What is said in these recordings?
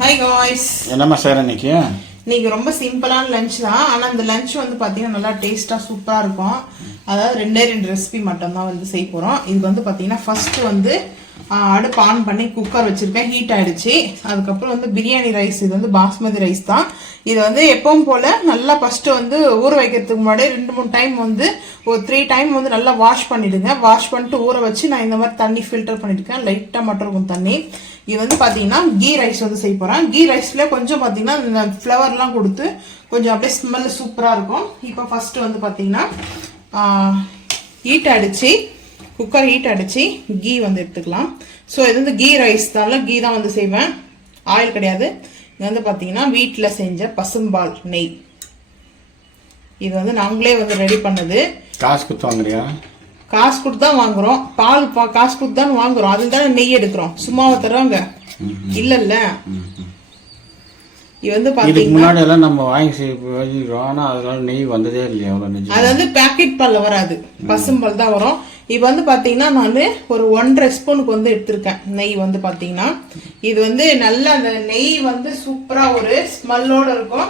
Hi guys. என்னம்மா செய்ற இன்னைக்கு? இன்னைக்கு ரொம்ப சிம்பிளான லஞ்ச் தான். ஆனா அந்த லஞ்ச் வந்து பாத்தீங்கன்னா நல்லா டேஸ்டா சூப்பரா இருக்கும். அதாவது ரெண்டே ரெசிபி மட்டும் தான் வந்து செய்ய போறோம். இது வந்து பாத்தீங்கன்னா ஃபர்ஸ்ட் வந்து அடுப்பு ஆன் பண்ணி குக்கர் வச்சிருக்கேன், ஹீட் ஆயிடுச்சு. அதுக்கப்புறம் வந்து பிரியாணி ரைஸ், இது வந்து பாஸ்மதி ரைஸ் தான். இது வந்து எப்பவும் போல நல்லா ஃபர்ஸ்ட் வந்து ஊற வைக்கிறதுக்கு முன்னாடி 2-3 டைம் வந்து ஒரு 3 டைம் வந்து நல்லா வாஷ் பண்ணிடுங்க. வாஷ் பண்ணிட்டு ஊற வச்சு நான் இந்த மாதிரி தண்ணி ஃபில்டர் பண்ணிருக்கேன், லைட்டா மட்டும் இருக்கும் தண்ணி. இது வந்து பாத்தீங்கன்னா கீ ரைஸ் வந்து செய்ய போறேன். கீ ரைஸ்ல கொஞ்சம் பாத்தீங்கன்னா இந்த ஃப்ளவர்லாம் கொடுத்து கொஞ்சம் அப்படியே ஸ்மெல் சூப்பரா இருக்கும். இப்போ ஃபர்ஸ்ட் வந்து பாத்தீங்கன்னா ஹீட் ஆயிடுச்சு, குக்கர் ஹீட் ஆயிடுச்சு, கீ வந்து எடுத்துக்கலாம். ஸோ இது வந்து கீ ரைஸ் தான், கீ தான் வந்து செய்வேன், ஆயில் கிடையாது. இது வந்து பாத்தீங்கன்னா வீட்டில் செஞ்ச பசும்பால் நெய். இது வந்து நாங்களே வந்து ரெடி பண்ணது. காசு கொடுத்து வாங்குறியா? காசு கொடுத்து தான் வாங்குறோம். பால் காசு கொடுத்து தான் வாங்குறோம். அதுக்கு தானே நெய் எடுக்கிறோம், சும்மாவை தருவாங்க இல்ல. இது வந்து பாத்தீங்கன்னா முன்னாடி எல்லாம் நம்ம வாங்கி ஆனா அதனால நெய் வந்ததே இல்லையா? அது வந்து பேக்கெட் பால்ல வராது, பசும்பால் தான் வரும். இப்ப வந்து பாத்தீங்கன்னா நான் ஒரு 1.5 ஸ்பூனுக்கு வந்து எடுத்திருக்கேன் நெய். வந்து பாத்தீங்கன்னா இது வந்து நல்லா அந்த நெய் வந்து சூப்பரா ஒரு ஸ்மெல்லோட இருக்கும்.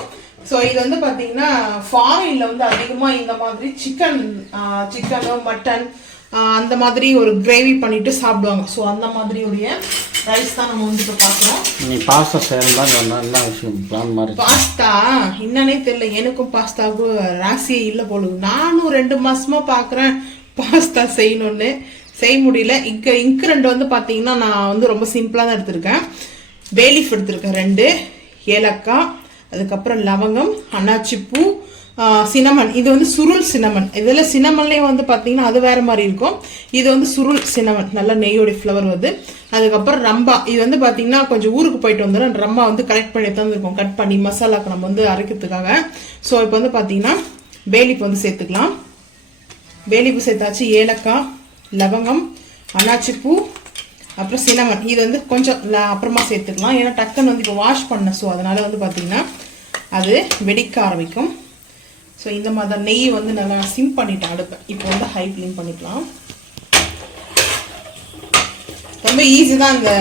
ஸோ இது வந்து பாத்தீங்கன்னா ஃபாரின்ல வந்து அதிகமா இந்த மாதிரி சிக்கனோ மட்டன் அந்த மாதிரி ஒரு கிரேவி பண்ணிட்டு சாப்பிடுவாங்க. ஸோ அந்த மாதிரி உடைய ரைஸ் தான் நம்ம வந்து இப்போ பார்க்குறோம். நீ பாஸ்தா செய்யலாம், நல்ல விஷயம். பிளான் மாதிரி பாஸ்தா என்னன்னே தெரியல, எனக்கும் பாஸ்தாவுக்கும் ராசியே இல்லை போல. நானும் 2 மாசமா பார்க்குறேன் பாஸ்தா செய்யணும்னு, செய்ய முடியல. இன்க்ரெண்ட் வந்து பார்த்தீங்கன்னா நான் வந்து ரொம்ப சிம்பிளாக தான் எடுத்திருக்கேன். பேலீஃப் எடுத்திருக்கேன் 2, ஏலக்காய், அதுக்கப்புறம் லவங்கம், அன்னாச்சிப்பூ, சினமன். இது வந்து சுருள் சினமன். இதில் சினமன்லேயே வந்து பார்த்தீங்கன்னா அது வேற மாதிரி இருக்கும். இது வந்து சுருள் சினமன், நல்லா நெய்யோடைய ஃப்ளவர் வருது. அதுக்கப்புறம் ரம்பா. இது வந்து பார்த்தீங்கன்னா கொஞ்சம் ஊருக்கு போயிட்டு வந்துடும், ரம்பா வந்து கலெக்ட் பண்ணி தந்துருக்கோம், கட் பண்ணி மசாலாக்கு நம்ம வந்து அரைக்கிறதுக்காக. ஸோ இப்போ வந்து பார்த்தீங்கன்னா பேலீஃப் வந்து சேர்த்துக்கலாம். பேலீஃபு சேர்த்தாச்சு, ஏலக்காய், லவங்கம், அன்னாச்சிப்பூ, அப்புறம் சினமன். இது வந்து கொஞ்சம் அப்புறமா சேர்த்துக்கலாம், ஏன்னா டக்குன்னு வந்து இப்போ வாஷ் பண்ண. ஸோ அதனால வந்து பார்த்தீங்கன்னா அது வெடிக்க ஆரம்பிக்கும். ஸோ இந்த மாதிரி தான் நெய் வந்து நல்லா சிம் பண்ணிட்டேன் அடுப்பை. இப்போ வந்து ஹை ஃப்ளேம் பண்ணிக்கலாம். ரொம்ப ஈஸி தான் இந்த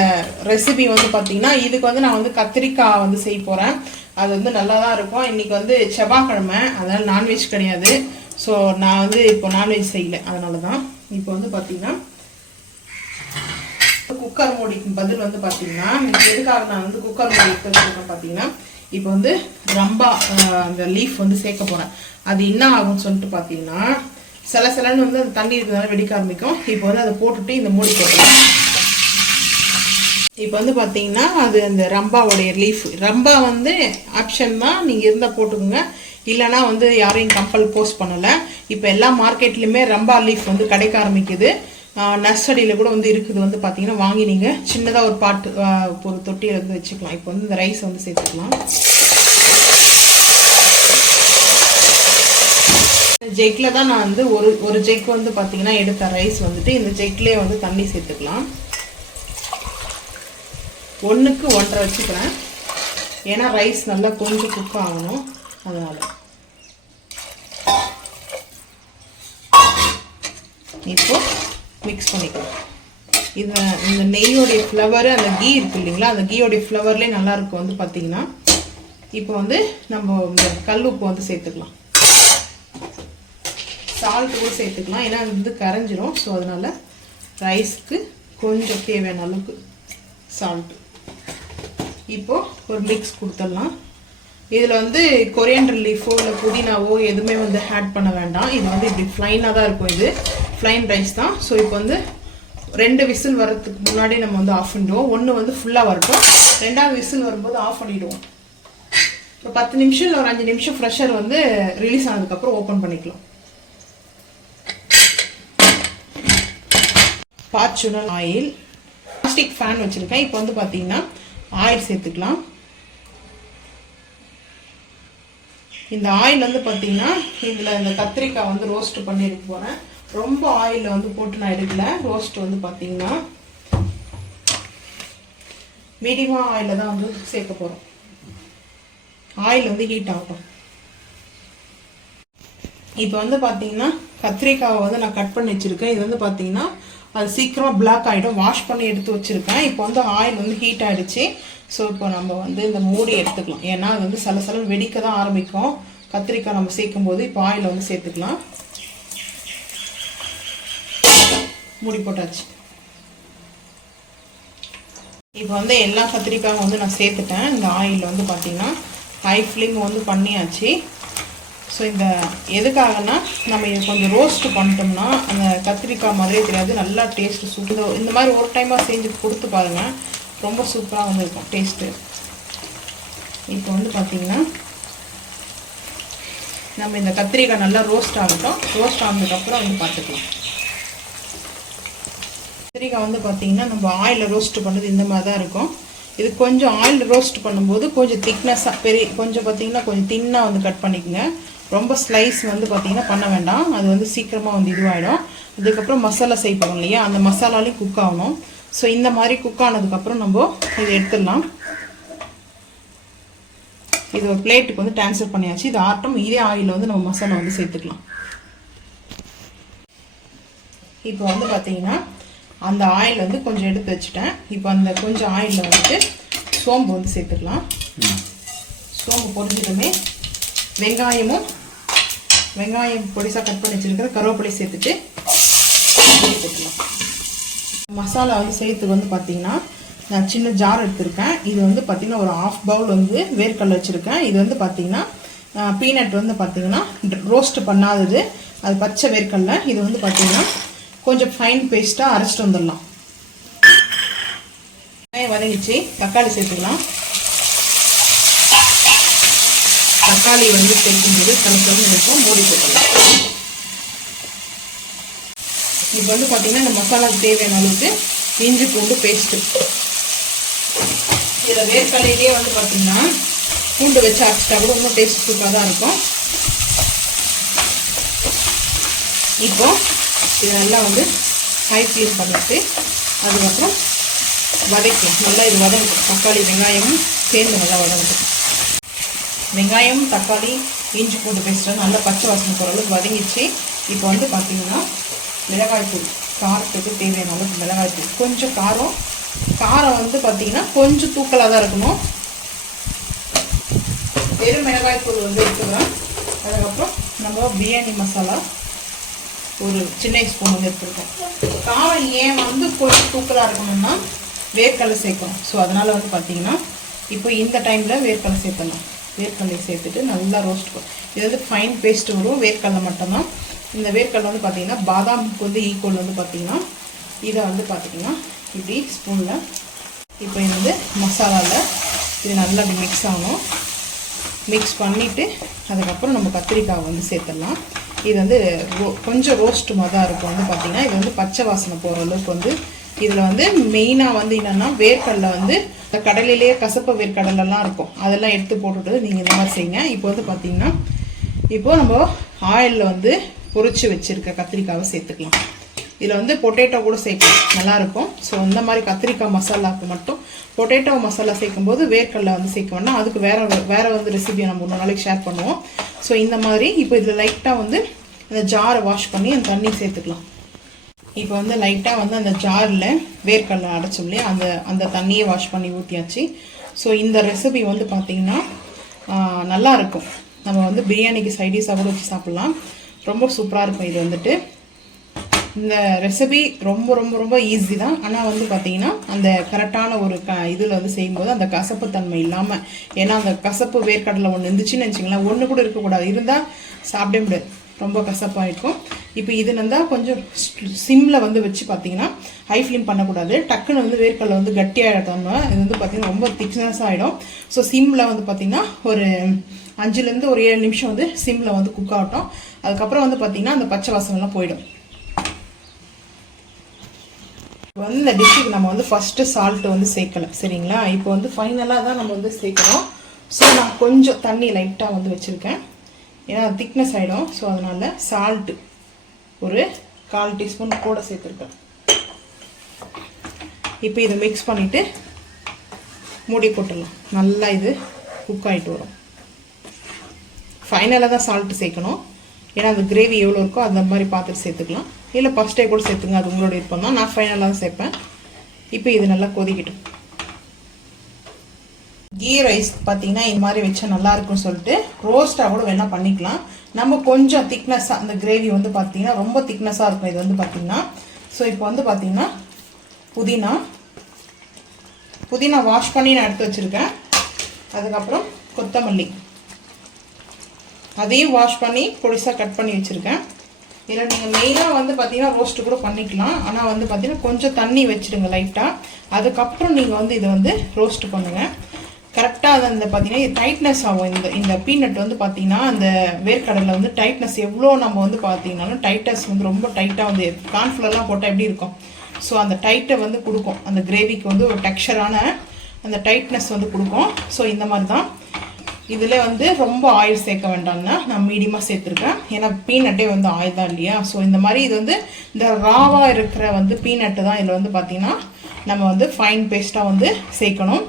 ரெசிபி வந்து பார்த்தீங்கன்னா. இதுக்கு வந்து நான் வந்து கத்திரிக்காய் வந்து செய்ய போகிறேன். அது வந்து நல்லா தான் இருக்கும். இன்னைக்கு வந்து செவ்வாய்க்கிழமை, அதனால நான்வெஜ் கிடையாது. ஸோ நான் வந்து இப்போ நான்வெஜ் செய்யலை, அதனால தான். இப்போ வந்து பார்த்தீங்கன்னா குக்கர் மூடிக்கு பதில் வந்து பார்த்தீங்கன்னா எதுக்காக நான் வந்து குக்கர் மூடி எடுத்துருக்கேன் பார்த்தீங்கன்னா, இப்போ வந்து ரம்பா அந்த லீஃப் வந்து சேர்க்க போகிறேன். அது என்ன ஆகும்னு சொல்லிட்டு பார்த்தீங்கன்னா சிலன்னு வந்து அந்த தண்ணி இருக்கிறதுனால வெடிக்க ஆரம்பிக்கும். இப்போ வந்து அதை போட்டுட்டு இந்த மூடி போட்டுக்கலாம். இப்போ வந்து பார்த்தீங்கன்னா அது அந்த ரம்பாவுடைய லீஃப். ரம்பா வந்து ஆப்ஷன் தான், நீங்கள் இருந்தால் போட்டுக்கோங்க, இல்லைனா வந்து யாரையும் கம்பல் போஸ்ட் பண்ணலை. இப்போ எல்லா மார்க்கெட்லையுமே ரம்பா லீஃப் வந்து கிடைக்க ஆரம்பிக்குது. நர்சரியில் கூட வந்து இருக்குது. வந்து பார்த்தீங்கன்னா வாங்கி நீங்கள் சின்னதாக ஒரு பாட்டு ஒரு தொட்டியில் வந்து வச்சுக்கலாம். இப்போ வந்து இந்த ரைஸ் வந்து சேர்த்துக்கலாம். ஜெக்கில் தான் நான் வந்து ஒரு ஜெக் வந்து பார்த்தீங்கன்னா எடுத்த ரைஸ் வந்துட்டு இந்த ஜெக்லேயே வந்து தண்ணி சேர்த்துக்கலாம். 1க்கு 1.5 வச்சுக்கிறேன், ஏன்னா ரைஸ் நல்லா கொஞ்சம் குக் ஆகணும், அதனால. இப்போ மிக்ஸ் பண்ணிக்கலாம். இந்த நெய்யோடைய ஃப்ளவர், அந்த கீ இருக்கு இல்லைங்களா, அந்த கீயோடைய ஃப்ளவர்லேயே நல்லா இருக்கும். வந்து பார்த்தீங்கன்னா இப்போ வந்து நம்ம இந்த கல் உப்பு வந்து சேர்த்துக்கலாம். சால்ட்டு கூட சேர்த்துக்கலாம், ஏன்னா அது வந்து கரைஞ்சிரும். ஸோ அதனால ரைஸ்க்கு கொஞ்சம் தேவையான அளவுக்கு சால்ட்டு. இப்போ ஒரு மிக்ஸ் கொடுத்துடலாம். இதில் வந்து கொரியண்டர் லீஃபோ இல்லை புதினாவோ எதுவுமே வந்து ஆட் பண்ண வேண்டாம். இது வந்து இப்படி ஃப்ளைனாக தான் இருக்கும், இது ஃப்ளைன் ரைஸ் தான். ஸோ இப்போ வந்து 2 விசில் வரதுக்கு முன்னாடி நம்ம வந்து ஆஃப் பண்ணிடுவோம். 1 வந்து ஃபுல்லாக வரட்டும், 2வது விசில் வரும்போது ஆஃப் பண்ணிவிடுவோம். இப்போ 10 நிமிஷம் இல்லை ஒரு 5 நிமிஷம் ஃப்ரெஷர் வந்து ரிலீஸ் ஆனதுக்கப்புறம் ஓப்பன் பண்ணிக்கலாம். ஃபார்ச்சுனர் ஆயில், பிளாஸ்டிக் ஃபேன் வச்சுருக்கேன். இப்போ வந்து பார்த்தீங்கன்னா ஆயில் சேர்த்துக்கலாம். இந்த ஆயில் வந்து பார்த்தீங்கன்னா இதில் இந்த கத்திரிக்காய் வந்து ரோஸ்ட் பண்ணி எடுக்க போகிறேன். ரொம்ப ஆயிலில் வந்து போட்டு நான் எடுக்கல. ரோஸ்ட் வந்து பார்த்தீங்கன்னா மீடியமாக ஆயிலில் தான் வந்து சேர்க்க போகிறோம். ஆயில் வந்து ஹீட் ஆகட்டும். இப்போ வந்து பார்த்தீங்கன்னா கத்திரிக்காவை வந்து நான் கட் பண்ணி வச்சுருக்கேன். இது வந்து பார்த்தீங்கன்னா அது சீக்கிரமாக பிளாக் ஆகிடும். வாஷ் பண்ணி எடுத்து வச்சுருக்கேன். இப்போ வந்து ஆயில் வந்து ஹீட் ஆகிடுச்சு. ஸோ இப்போ நம்ம வந்து இந்த மூடி எடுத்துக்கலாம். ஏன்னா அது வந்து சலசலன்னு வெடிக்க தான் ஆரம்பிக்கும் கத்திரிக்காய் நம்ம சேர்க்கும் போது. இப்போ ஆயிலை வந்து சேர்த்துக்கலாம். மூடி போட்டாச்சு. இப்போ வந்து எல்லா கத்திரிக்காயும் வந்து நான் சேர்த்துட்டேன். இந்த ஆயிலில் வந்து பார்த்திங்கன்னா ஹை ஃப்ளேம் வந்து பண்ணியாச்சு. ஸோ இந்த எதுக்காகனா நம்ம இது கொஞ்சம் ரோஸ்ட் பண்ணிட்டோம்னா அந்த கத்திரிக்காய் மாதிரியே தெரியாது, நல்லா டேஸ்ட்டு சூப்பர். இந்த மாதிரி ஒரு டைமாக செஞ்சு கொடுத்து பாருங்கள், ரொம்ப சூப்பராக வந்து இருக்கும் டேஸ்ட்டு. இப்போ வந்து பார்த்திங்கன்னா நம்ம இந்த கத்திரிக்காய் நல்லா ரோஸ்ட் ஆகட்டும். ரோஸ்ட் ஆனதுக்கப்புறம் வந்து பார்த்துக்கலாம். கத்திரிக்காய் வந்து பார்த்திங்கன்னா நம்ம ஆயிலில் ரோஸ்ட் பண்ணது இந்த மாதிரி தான் இருக்கும். இது கொஞ்சம் ஆயில் ரோஸ்ட் பண்ணும்போது கொஞ்சம் திக்னஸாக கொஞ்சம் பார்த்திங்கன்னா கொஞ்சம் தின்னாக வந்து கட் பண்ணிக்கோங்க. ரொம்ப ஸ்லைஸ் வந்து பார்த்திங்கன்னா பண்ண வேண்டாம், அது வந்து சீக்கிரமாக வந்து இதுவாகிடும். அதுக்கப்புறம் மசாலா செய்யப்படும் இல்லையா, அந்த மசாலாலையும் குக் ஆகணும். ஸோ இந்த மாதிரி குக் ஆனதுக்கப்புறம் நம்ம இதை எடுத்துடலாம். இது ஒரு பிளேட்டுக்கு வந்து ட்ரான்ஸ்ஃபர் பண்ணியாச்சு. இது ஆட்டம் இதே ஆயிலில் வந்து நம்ம மசாலா வந்து சேர்த்துக்கலாம். இப்போ வந்து பார்த்திங்கன்னா அந்த ஆயில் வந்து கொஞ்சம் எடுத்து வச்சுட்டேன். இப்போ அந்த கொஞ்சம் ஆயிலில் வந்துட்டு சோம்பு வந்து சேர்த்துக்கலாம். சோம்பு பொரிஞ்சதுமே வெங்காயம் பொடிசாக கட் பண்ணி வச்சுருக்கிற கருவேப்பிலை சேர்த்துட்டு போட்டுக்கலாம். மசாலா வந்து செய்யறதுக்கு வந்து பார்த்திங்கன்னா நான் சின்ன ஜார் எடுத்திருக்கேன். இது வந்து பார்த்திங்கன்னா ஒரு 1/2 பவுல் வந்து வேர்க்கடலை வச்சுருக்கேன். இது வந்து பார்த்திங்கன்னா பீனட் வந்து பார்த்திங்கன்னா ரோஸ்ட் பண்ணாதது, அது பச்சை வேர்க்கடலை. இது வந்து பார்த்திங்கன்னா கொஞ்சம் ஃபைன் பேஸ்ட்டாக அரைச்சிட்டு வந்துடலாம். வதங்கிச்சு. தக்காளி சேர்த்துக்கலாம். தக்காளி வந்து சேர்க்கும்போது கலக்கலன்னு இருக்கும். மூடி போட்டுக்கலாம். இப்போ வந்து பார்த்திங்கன்னா இந்த மசாலாவுக்கு தேவையான அளவுக்கு இஞ்சி பூண்டு பேஸ்ட்டு. இதில் வேர்க்கடலையிலே வந்து பார்த்திங்கன்னா பூண்டு வச்சு அரைச்சிட்டா கூட இன்னும் டேஸ்ட் சூப்பராக தான் இருக்கும். இப்போ இது நல்லா வந்து ஹை ஃப்ளேம் பண்ணிட்டு அதுக்கப்புறம் வதக்கும். நல்லா இது வதங்கும். தக்காளி வெங்காயமும் சேர்ந்து நல்லா வதங்கும். வெங்காயம் தக்காளி இஞ்சி பூண்டு பேஸ்ட்டு நல்லா பச்சை வாசனை போகிற அளவுக்கு வதங்கிச்சு. இப்போ வந்து பார்த்திங்கன்னா மிளகாய்த்தூள், காரத்துக்கு தேவையான அளவுக்கு மிளகாய்த்தூள். கொஞ்சம் காரம் வந்து பார்த்திங்கன்னா கொஞ்சம் தூக்கலாக தான் இருக்கணும். வெறும் மிளகாய்த்தூள் வந்து எடுத்துக்கிறேன். அதுக்கப்புறம் நம்ம பிரியாணி மசாலா ஒரு சின்ன ஸ்பூன் வந்து எடுத்துருக்கோம். காரம் ஏன் வந்து கொஞ்சம் தூக்கலாக இருக்கணும்னா வேர்க்கடலை சேர்க்கணும். ஸோ அதனால் வந்து பார்த்திங்கன்னா இப்போ இந்த டைமில் வேர்க்கடலை சேர்த்தலாம். வேர்க்கடலை சேர்த்துட்டு நல்லா ரோஸ்ட் பண்ணும். இது வந்து ஃபைன் பேஸ்ட் வரும் வேர்க்கடலை மட்டும்தான். இந்த வேர்க்கடலை வந்து பார்த்திங்கன்னா பாதாமுக்கு வந்து ஈக்குவல் வந்து பார்த்திங்கன்னா இதை வந்து பார்த்திங்கன்னா இப்படி ஸ்பூனில் இப்போ இது வந்து மசாலாவில் இது நல்லா இப்படி மிக்ஸ் ஆகணும். மிக்ஸ் பண்ணிவிட்டு அதுக்கப்புறம் நம்ம கத்திரிக்காய் வந்து சேர்த்துடலாம். இது வந்து கொஞ்சம் ரோஸ்ட் மாதிரி தான் இருக்கும். வந்து பார்த்திங்கன்னா இது வந்து பச்சை வாசனை போகிற அளவுக்கு வந்து இதில் வந்து மெயினாக வந்து என்னென்னா வேர்க்கடலை வந்து கடலையிலேயே கசப்பு வேர்க்கடலெல்லாம் இருக்கும், அதெல்லாம் எடுத்து போட்டுட்டு நீங்கள் இந்த மாதிரி செய்யுங்க. இப்போ வந்து பார்த்திங்கன்னா இப்போது நம்ம ஆயிலில் வந்து பொரிச்சு வச்சுருக்க கத்திரிக்காவை சேர்த்துக்கலாம். இதில் வந்து பொட்டேட்டோ கூட சேர்க்கலாம், நல்லாயிருக்கும். ஸோ இந்த மாதிரி கத்திரிக்காய் மசாலாவுக்கு மட்டும் பொட்டேட்டோ மசாலா சேர்க்கும்போது வேர்க்கடலை வந்து சேர்க்க வேண்டாம். அதுக்கு வேறு வந்து ரெசிபியை நம்ம ஒரு நாளைக்கு ஷேர் பண்ணுவோம். ஸோ இந்த மாதிரி இப்போ இதில் லைட்டாக வந்து அந்த ஜாரை வாஷ் பண்ணி அந்த தண்ணி சேர்த்துக்கலாம். இப்போ வந்து லைட்டாக வந்து அந்த ஜாரில் வேர்க்கடலை அடைச்சோம் இல்லையா, அந்த தண்ணியை வாஷ் பண்ணி ஊற்றியாச்சு. ஸோ இந்த ரெசிபி வந்து பார்த்திங்கன்னா நல்லாயிருக்கும். நம்ம வந்து பிரியாணிக்கு சைடிஷாக கூட வச்சு சாப்பிட்லாம். ரொம்ப சூப்பராக இருக்கும். இது வந்துட்டு இந்த ரெசிபி ரொம்ப ரொம்ப ரொம்ப ஈஸி தான். ஆனால் வந்து பார்த்திங்கன்னா அந்த கரெக்டான ஒரு இதில் வந்து செய்யும்போது அந்த கசப்பு தன்மை இல்லாமல், ஏன்னா அந்த கசப்பு வேர்க்கடலை ஒன்று இருந்துச்சுன்னு வச்சுங்களேன், ஒன்று கூட இருக்கக்கூடாது, இருந்தால் சாப்பிடவே முடியாது, ரொம்ப கசப்பாக இருக்கும். இப்போ இது இருந்தால் கொஞ்சம் சிம்மில் வந்து வச்சு பார்த்திங்கன்னா ஹை ஃப்ளேம் பண்ணக்கூடாது. டக்குன்னு வந்து வேர்க்கடலை வந்து கட்டியாகிடும். இது வந்து பார்த்திங்கன்னா ரொம்ப திக்னஸ் ஆகிடும். ஸோ சிம்மில் வந்து பார்த்திங்கன்னா ஒரு 5லேருந்து ஒரு 7 நிமிஷம் வந்து சிம்மில் வந்து குக் ஆகட்டும். அதுக்கப்புறம் வந்து பார்த்திங்கன்னா அந்த பச்சை வாசனைலாம் போயிடும். வந்து இந்த டிஷ்ஷுக்கு நம்ம வந்து ஃபஸ்ட்டு சால்ட்டு வந்து சேர்க்கலை, சரிங்களா? இப்போ வந்து ஃபைனலாக தான் நம்ம வந்து சேர்க்கணும். ஸோ நான் கொஞ்சம் தண்ணி லைட்டாக வந்து வச்சுருக்கேன், ஏன்னா திக்னஸ் ஆகிடும். ஸோ அதனால் சால்ட்டு ஒரு 1/4 டீஸ்பூன் கூட சேர்த்துருக்கேன். இப்போ இதை மிக்ஸ் பண்ணிவிட்டு மூடி போட்டுடலாம். நல்லா இது குக் ஆகிட்டு வரும். ஃபைனலாக தான் சால்ட்டு சேர்க்கணும், ஏன்னா அந்த கிரேவி எவ்வளோ இருக்கோ அந்த மாதிரி பார்த்துட்டு சேர்த்துக்கலாம். இல்லை ஃபஸ்ட்டே கூட சேர்த்துங்க, அது உங்களோட விருப்பம் தான். நான் ஃபைனலாக தான் சேர்ப்பேன். இப்போ இது நல்லா கொதிக்கட்டும். கீ ரைஸ் பார்த்தீங்கன்னா இந்த மாதிரி வச்சா நல்லா இருக்கும்னு சொல்லிட்டு ரோஸ்ட்டாக கூட வேணால் பண்ணிக்கலாம். நம்ம கொஞ்சம் திக்னஸாக அந்த கிரேவி வந்து பார்த்தீங்கன்னா ரொம்ப திக்னஸாக இருக்கும் இது வந்து பார்த்தீங்கன்னா. ஸோ இப்போ வந்து பார்த்தீங்கன்னா புதினா வாஷ் பண்ணி நான் எடுத்து வச்சுருக்கேன். அதுக்கப்புறம் கொத்தமல்லி அதையும் வாஷ் பண்ணி பொடிசாக கட் பண்ணி வச்சுருக்கேன். இதில் நீங்கள் மெயினாக வந்து பார்த்தீங்கன்னா ரோஸ்ட்டு கூட பண்ணிக்கலாம். ஆனால் வந்து பார்த்தீங்கன்னா கொஞ்சம் தண்ணி வச்சுடுங்க லைட்டாக. அதுக்கப்புறம் நீங்கள் வந்து இதை வந்து ரோஸ்ட்டு பண்ணுங்கள். கரெக்டாக அது அந்த பார்த்தீங்கன்னா இது டைட்னஸ் ஆகும். இந்த பீனட் வந்து பார்த்தீங்கன்னா அந்த வேர்க்கடலை வந்து டைட்னஸ் எவ்வளோ நம்ம வந்து பார்த்தீங்கன்னாலும் டைட்னஸ் வந்து ரொம்ப டைட்டாக வந்து கார்ன்ஃப்ளவர்லாம் போட்டால் எப்படி இருக்கும், ஸோ அந்த டைட்டை வந்து கொடுக்கும். அந்த கிரேவிக்கு வந்து ஒரு டெக்ஸ்சரான அந்த டைட்னஸ் வந்து கொடுக்கும். ஸோ இந்த மாதிரி தான் இதில் வந்து ரொம்ப ஆயில் சேர்க்க வேண்டாம்னா நான் மீடியமாக சேர்த்துருக்கேன். ஏன்னா பீனட்டே வந்து ஆயில் தான் இல்லையா. ஸோ இந்த மாதிரி இது வந்து இந்த ராவாக இருக்கிற வந்து பீனட்டு தான் இதில் வந்து பார்த்திங்கன்னா நம்ம வந்து ஃபைன் பேஸ்ட்டாக வந்து சேர்க்கணும்.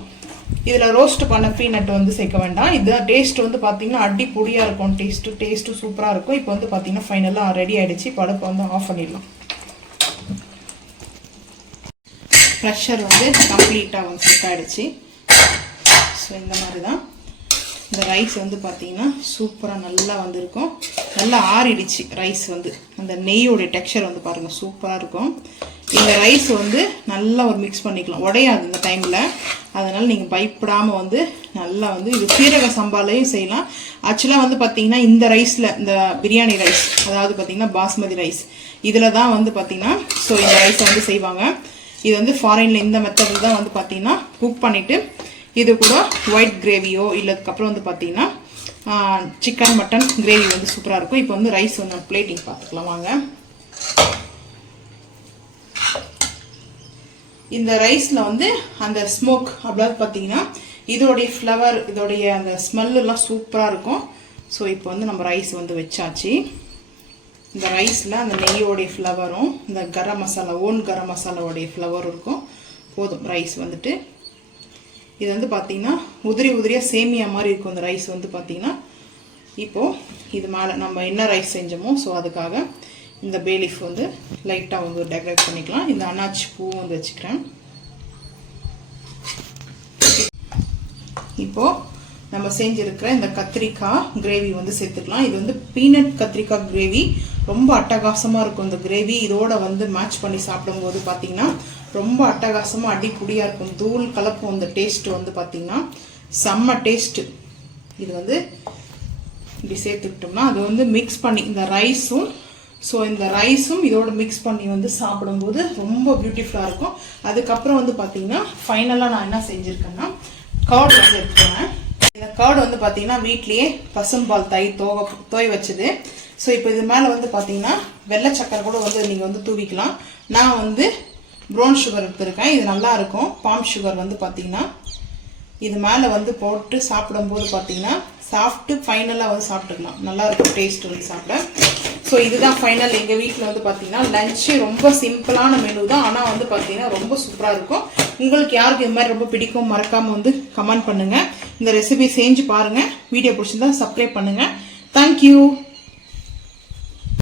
இதில் ரோஸ்ட் பண்ண பீனட் வந்து சேர்க்க வேண்டாம். இதுதான் டேஸ்ட் வந்து பார்த்திங்கன்னா அடிப்பொடியாக இருக்கும். டேஸ்ட்டு சூப்பராக இருக்கும். இப்போ வந்து பார்த்திங்கன்னா ஃபைனலாக ரெடி ஆகிடுச்சு. படுப்பை வந்து ஆஃப் பண்ணிடலாம். ப்ரெஷர் வந்து கம்ப்ளீட்டாக வந்து செட் ஆகிடுச்சு. ஸோ இந்த மாதிரி தான் இந்த ரைஸ் வந்து பார்த்தீங்கன்னா சூப்பராக நல்லா வந்திருக்கும். நல்லா ஆறிடுச்சு ரைஸ் வந்து. அந்த நெய்யோடைய டெக்ஸ்சர் வந்து பாருங்கள் சூப்பராக இருக்கும். இந்த ரைஸ் வந்து நல்லா ஒரு மிக்ஸ் பண்ணிக்கலாம், உடையாது இந்த டைமில். அதனால் நீங்கள் பயப்படாமல் வந்து நல்லா வந்து இது சீரக சம்பாலையும் செய்யலாம். ஆக்சுவலாக வந்து பார்த்தீங்கன்னா இந்த ரைஸில் இந்த பிரியாணி ரைஸ், அதாவது பார்த்தீங்கன்னா பாஸ்மதி ரைஸ், இதில் தான் வந்து பார்த்தீங்கன்னா ஸோ இந்த ரைஸை வந்து செய்வாங்க. இது வந்து ஃபாரினில் இந்த மெத்தடில் தான் வந்து பார்த்தீங்கன்னா குக் பண்ணிவிட்டு இது கூட ஒயிட் கிரேவியோ இல்லதுக்கப்புறம் வந்து பார்த்தீங்கன்னா சிக்கன் மட்டன் கிரேவி வந்து சூப்பராக இருக்கும். இப்போ வந்து ரைஸ் வந்து பிளேட்டிங் பார்த்துக்கலாம் வாங்க. இந்த ரைஸில் வந்து அந்த ஸ்மோக் அப்படியாது பார்த்தீங்கன்னா இதோடைய ஃப்ளவர் இதோடைய அந்த ஸ்மெல்லாம் சூப்பராக இருக்கும். ஸோ இப்போ வந்து நம்ம ரைஸ் வந்து வச்சாச்சு. இந்த ரைஸில் அந்த நெய்யோடைய ஃப்ளவரும் இந்த கரம் மசாலா கரம் மசாலாவோடைய ஃப்ளவரும் இருக்கும். போதும் ரைஸ் வந்துட்டு. இது வந்து பார்த்திங்கன்னா உதிரியாக சேமியா மாதிரி இருக்கும் இந்த ரைஸ் வந்து பார்த்திங்கன்னா. இப்போது இது மேலே நம்ம என்ன ரைஸ் செஞ்சோமோ ஸோ அதுக்காக இந்த பேலீஃப் வந்து லைட்டாக வந்து டெக்கரேட் பண்ணிக்கலாம். இந்த அன்னாச்சி பூவும் வந்து வச்சுக்கிறேன். இப்போது நம்ம செஞ்சுருக்கிற இந்த கத்திரிக்காய் கிரேவி வந்து சேர்த்துக்கலாம். இது வந்து பீனட் கத்திரிக்காய் கிரேவி ரொம்ப அட்டகாசமாக இருக்கும். இந்த கிரேவி இதோட வந்து மேட்ச் பண்ணி சாப்பிடும்போது பார்த்திங்கன்னா ரொம்ப அட்டகாசமாக அடிப்பொடியாக இருக்கும். தூள் கலப்பும். இந்த டேஸ்ட்டு வந்து பார்த்திங்கன்னா செம்ம டேஸ்ட்டு. இது வந்து இப்படி சேர்த்துக்கிட்டோம்னா அது வந்து மிக்ஸ் பண்ணி இந்த ரைஸும் இதோட மிக்ஸ் பண்ணி வந்து சாப்பிடும்போது ரொம்ப பியூட்டிஃபுல்லாக இருக்கும். அதுக்கப்புறம் வந்து பார்த்திங்கன்னா ஃபைனலாக நான் என்ன செஞ்சுருக்கேன்னா கர்ட் வந்து எடுத்துக்கிறேன். இந்த கர்டு வந்து பார்த்தீங்கன்னா வீட்லேயே பசும்பால் தோய் வச்சது. ஸோ இப்போ இது மேலே வந்து பார்த்தீங்கன்னா வெள்ளை சக்கரை கூட வந்து நீங்கள் வந்து தூவிக்கலாம். நான் வந்து ப்ரௌன் சுகர் எடுத்துருக்கேன். இது நல்லா இருக்கும். பாம் சுகர் வந்து பார்த்தீங்கன்னா இது மேலே வந்து போட்டு சாப்பிடும்போது பார்த்தீங்கன்னா சாப்பிட்டு ஃபைனலாக வந்து சாப்பிட்டுக்கலாம். நல்லாயிருக்கும் டேஸ்ட் வந்து சாப்பிட. ஸோ இதுதான் ஃபைனல். எங்கள் வீட்டில் வந்து பார்த்தீங்கன்னா லஞ்சு ரொம்ப சிம்பிளான மெனு தான். ஆனால் வந்து பார்த்தீங்கன்னா ரொம்ப சூப்பராக இருக்கும். உங்களுக்கு யாருக்கு இது மாதிரி ரொம்ப பிடிக்கும் மறக்காமல் வந்து கமெண்ட் பண்ணுங்கள். இந்த ரெசிபி செஞ்சு பாருங்கள். வீடியோ பிடிச்சிருந்தா சப்ஸ்கிரைப் பண்ணுங்கள். தேங்க்யூ.